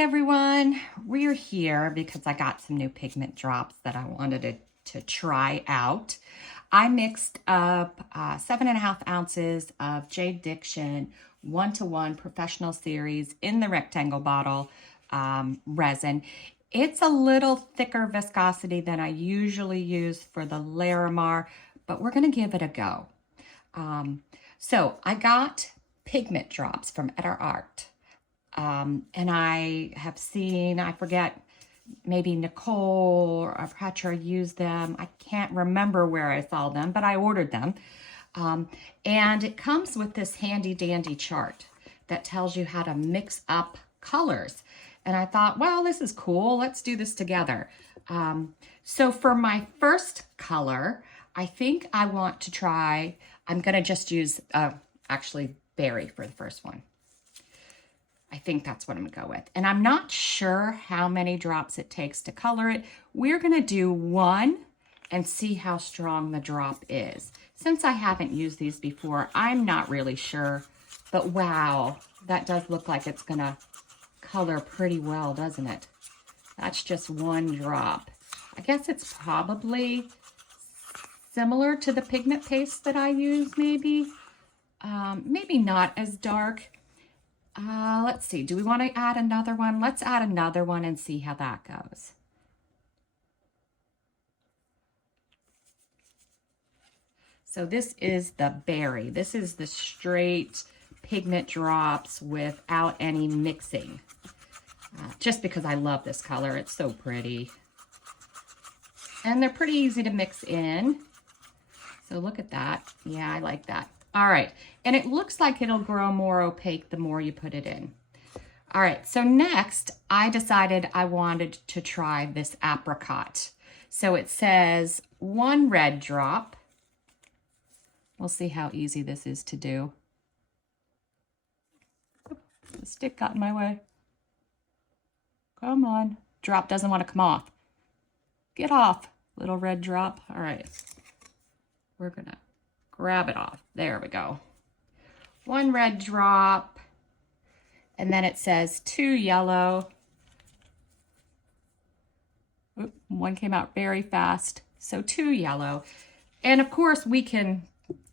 everyone, we're here because I got some new pigment drops that I wanted to try out. I mixed up 7.5 ounces of JDiction 1-to-1 Professional Series in the rectangle bottle resin. It's a little thicker viscosity than I usually use for the Larimar, but we're going to give it a go. So I got pigment drops from Etter Art. And I have seen, I forget, maybe Nicole or Petra used them. I can't remember where I saw them, but I ordered them. And it comes with this handy dandy chart that tells you how to mix up colors. And I thought, well, this is cool. Let's do this together. So for my first color, I think I want to try, I'm going to just use actually berry for the first one. I think that's what I'm gonna go with. And I'm not sure how many drops it takes to color it. We're gonna do one and see how strong the drop is. Since I haven't used these before, I'm not really sure, but wow, that does look like it's gonna color pretty well, doesn't it? That's just one drop. I guess it's probably similar to the pigment paste that I use, maybe. Maybe not as dark. Let's see, do we want to add another one? Let's add another one and see how that goes. So this is the berry. This is the straight pigment drops without any mixing. Just because I love this color, it's so pretty. And they're pretty easy to mix in. So look at that. Yeah, I like that. All right, and it looks like it'll grow more opaque the more you put it in. All right, so next I decided I wanted to try this apricot. So it says 1 red drop. We'll see how easy this is to do. The stick got in my way. Come on, drop doesn't want to come off. Get off, little red drop. All right, we're gonna grab it off. There we go. 1 red drop. And then it says 2 yellow. Oop, one came out very fast. So 2 yellow. And of course we can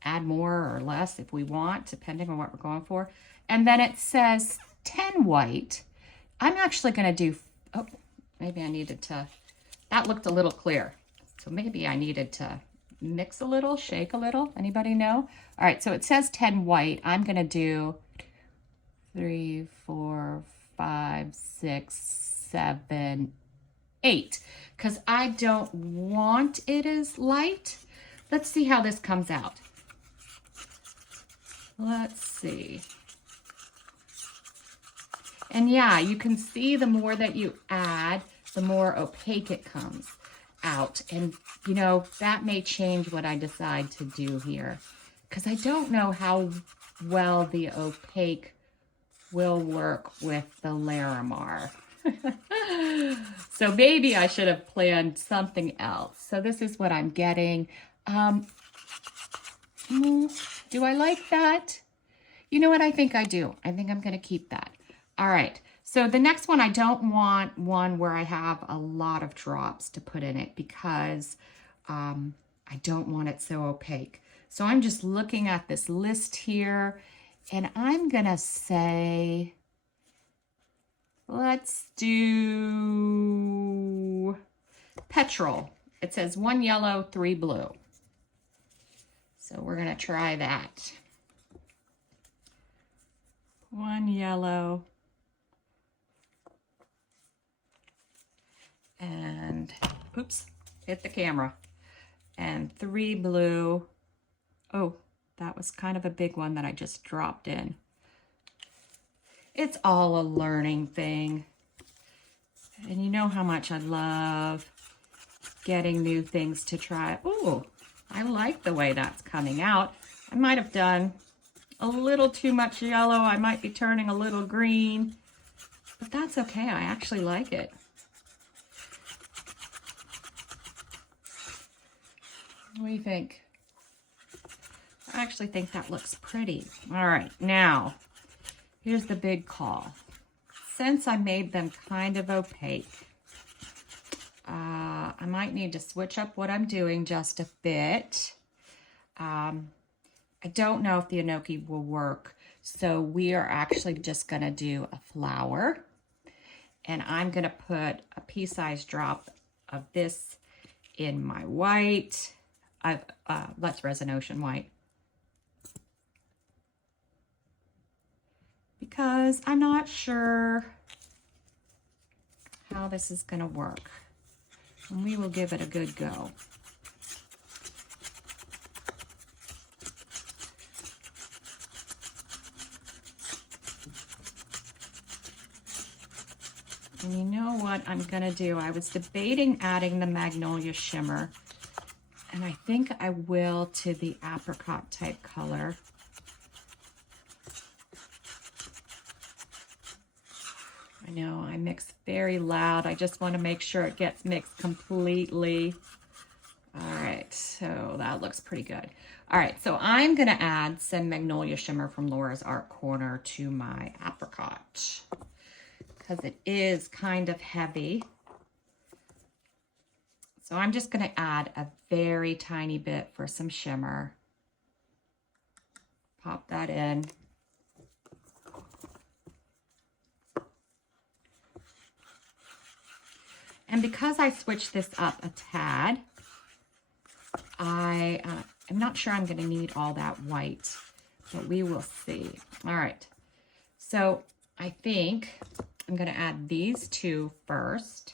add more or less if we want, depending on what we're going for. And then it says 10 white. I'm actually going to do, oh, maybe I needed to, that looked a little clear. So maybe I needed to mix a little, shake a little. Anybody know? All right, so it says 10 white. I'm gonna do 3, 4, 5, 6, 7, 8, because I don't want it as light. Let's see how this comes out. Let's see. And yeah, you can see the more that you add, the more opaque it comes out. And you know, that may change what I decide to do here, because I don't know how well the opaque will work with the Larimar. So maybe I should have planned something else. So this is what I'm getting. Do I like that? You know what? I think I do. I think I'm going to keep that. All right. So the next one, I don't want one where I have a lot of drops to put in it because I don't want it so opaque. So I'm just looking at this list here and I'm gonna say, let's do petrol. It says 1 yellow, 3 blue. So we're gonna try that. 1 yellow. And, oops, hit the camera. And 3 blue. Oh, that was kind of a big one that I just dropped in. It's all a learning thing. And you know how much I love getting new things to try. Oh, I like the way that's coming out. I might have done a little too much yellow. I might be turning a little green, but that's okay. I actually like it. What do you think? I actually think that looks pretty. All right, now, here's the big call. since I made them kind of opaque, I might need to switch up what I'm doing just a bit. I don't know if the enoki will work, so we are actually just going to do a flower. And I'm going to put a pea-sized drop of this in my white. Let's Resin Ocean White. Because I'm not sure how this is going to work. And we will give it a good go. And you know what I'm going to do? I was debating adding the Magnolia Shimmer. And I think I will to the apricot type color. I know I mix very loud. I just want to make sure it gets mixed completely. All right, so that looks pretty good. All right, so I'm going to add some Magnolia Shimmer from Laura's Art Corner to my apricot because it is kind of heavy. So I'm just going to add a very tiny bit for some shimmer. Pop that in. And because I switched this up a tad, I'm not sure I'm going to need all that white, but we will see. All right, so I think I'm going to add these two first.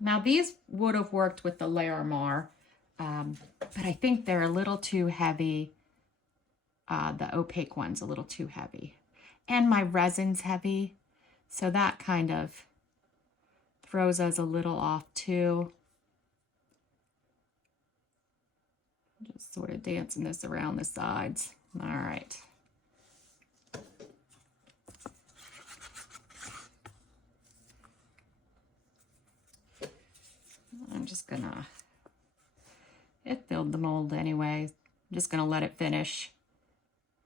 Now these would have worked with the Larimar, but I think they're a little too heavy. The opaque one's a little too heavy. And my resin's heavy, so that kind of throws us a little off too. Just sort of dancing this around the sides. All right. I'm just gonna, it filled the mold anyway. I'm just gonna let it finish.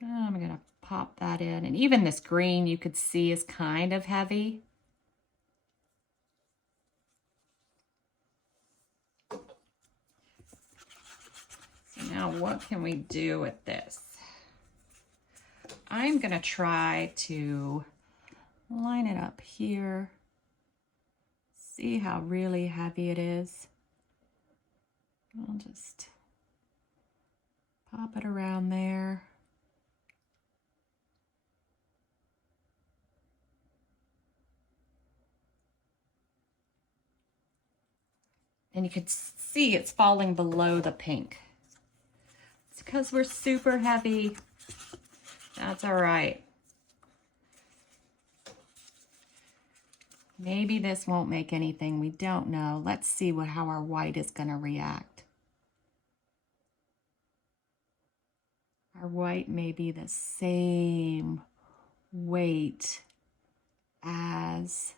I'm gonna pop that in. And even this green you could see is kind of heavy. So now what can we do with this? I'm gonna try to line it up here. See how really heavy it is? I'll just pop it around there. And you can see it's falling below the pink. It's because we're super heavy. That's all right. Maybe this won't make anything. We don't know. Let's see how our white is going to react. Our white may be the same weight as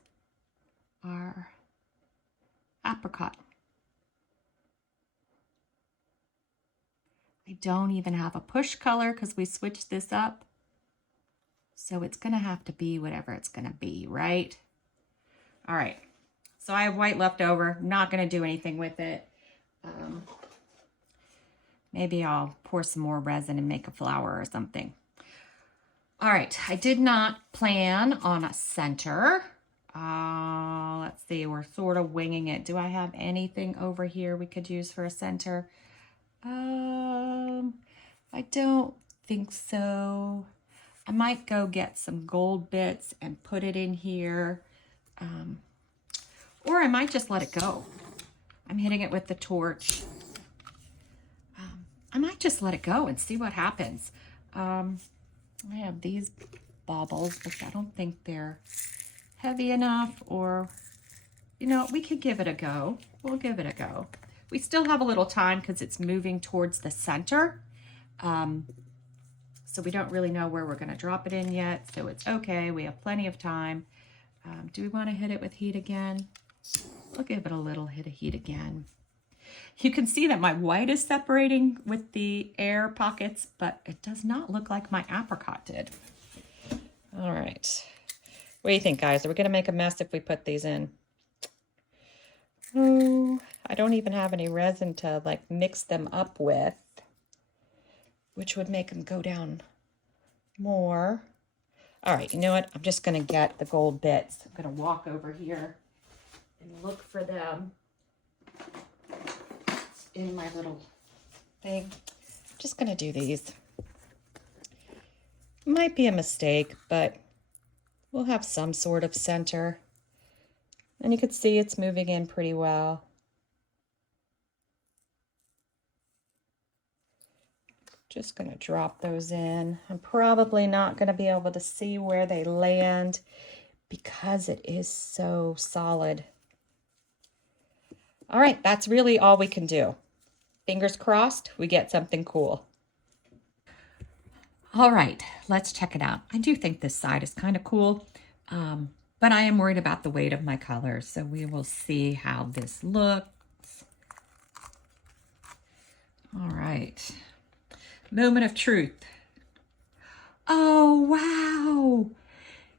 our apricot. I don't even have a push color because we switched this up. So it's going to have to be whatever it's going to be, right? All right. So I have white left over. Not going to do anything with it. Maybe I'll pour some more resin and make a flower or something. All right. I did not plan on a center. Let's see. We're sort of winging it. Do I have anything over here we could use for a center? I don't think so. I might go get some gold bits and put it in here. Or I might just let it go. I'm hitting it with the torch. I might just let it go and see what happens. I have these baubles, but I don't think they're heavy enough, or, you know, we could give it a go. We'll give it a go. We still have a little time because it's moving towards the center. So we don't really know where we're going to drop it in yet. So it's okay. We have plenty of time. Do we want to hit it with heat again? We'll give it a little hit of heat again. You can see that my white is separating with the air pockets, but it does not look like my apricot did. All right. What do you think, guys? Are we going to make a mess if we put these in? Oh, I don't even have any resin to like mix them up with, which would make them go down more. All right, you know what? I'm just going to get the gold bits. I'm going to walk over here and look for them in my little thing. Just going to do these. Might be a mistake, but we'll have some sort of center. And you can see it's moving in pretty well. Just going to drop those in. I'm probably not going to be able to see where they land because it is so solid. All right, that's really all we can do. Fingers crossed, we get something cool. All right, let's check it out. I do think this side is kind of cool, but I am worried about the weight of my colors, so we will see how this looks. All right. Moment of truth. Oh, wow.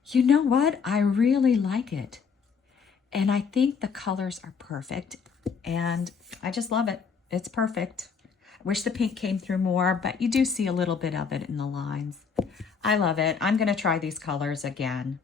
You know what? I really like it. And I think the colors are perfect. And I just love it. It's perfect. I wish the pink came through more, but you do see a little bit of it in the lines. I love it. I'm going to try these colors again.